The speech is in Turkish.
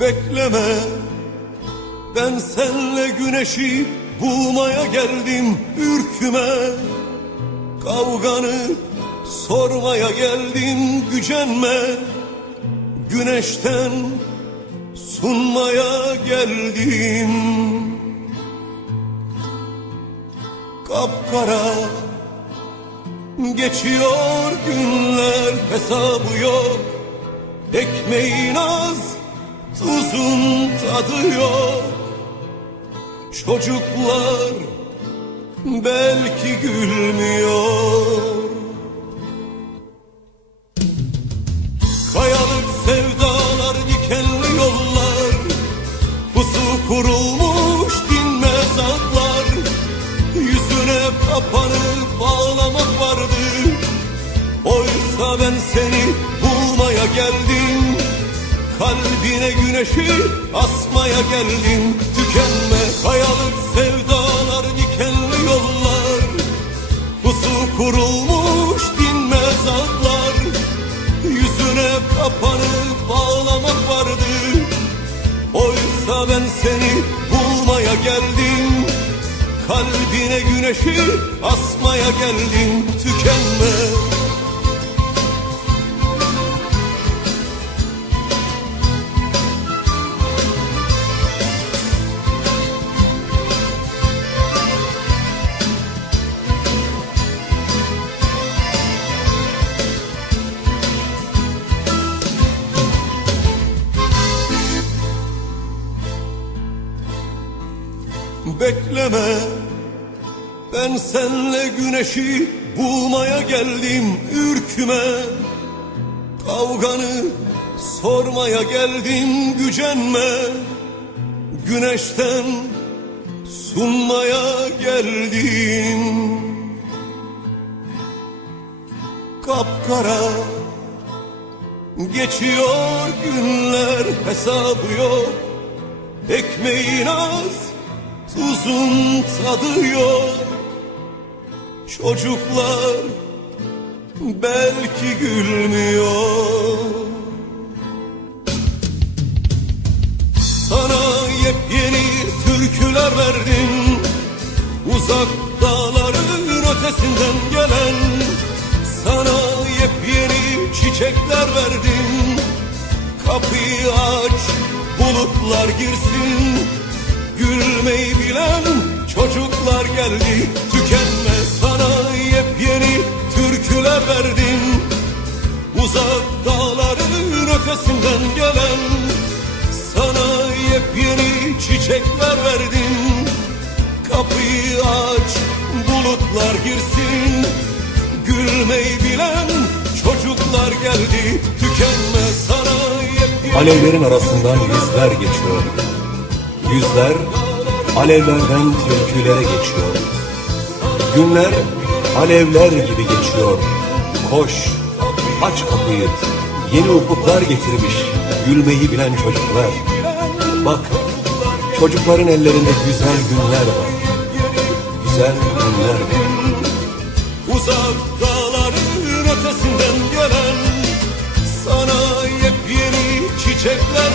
bekleme. Ben senle güneşi bulmaya geldim ürküme. Kavganı sormaya geldim gücenme. Güneşten sunmaya geldim. Kapkara geçiyor günler hesabı yok. Ekmeğin az tuzun tadı yok. Çocuklar belki gülmüyor. Kayalık sevdalar dikenli yollar. Pusu kurulmuş dinmez atlar Yüzüne kapanıp ağlamak vardı Oysa ben seni bulmaya geldim Kalbine güneşi asmaya geldim Tükenme kayalık sevdalar dikenli yollar. Pusu kurulmuş dinmez atlar Yüzüne kapanıp ağlamak vardı. Oysa ben seni bulmaya geldim. Kalbine güneşi asmaya geldim Tükenme Bekleme. Ben senle güneşi bulmaya geldim ürküme. Kavganı sormaya geldim gücenme. Güneşten sunmaya geldim. Kapkara geçiyor günler hesabı yok. Ekmeğin az tuzun tadı yok. Çocuklar belki gülmüyor. Sana yepyeni türküler verdim. Uzak dağların ötesinden gelen. Sana yepyeni çiçekler verdim. Kapıyı aç bulutlar girsin Gülmeyi bilen çocuklar geldi. Tükenme sana yepyeni türküler verdim Uzak dağların ötesinden gelen Sana yepyeni çiçekler verdim Kapıyı aç bulutlar girsin. Gülmeyi bilen çocuklar geldi. Tükenme sana yepyeni Alevlerin arasından yüzler geçiyor. Yüzler alevlerden türkülere geçiyor. Günler alevler gibi geçiyor. Koş, aç kapıyı. Yeni ufuklar getirmiş gülmeyi bilen çocuklar. Bak, çocukların ellerinde güzel günler var. Güzel günler var. Uzak dağların ötesinden gelen sana yepyeni çiçekler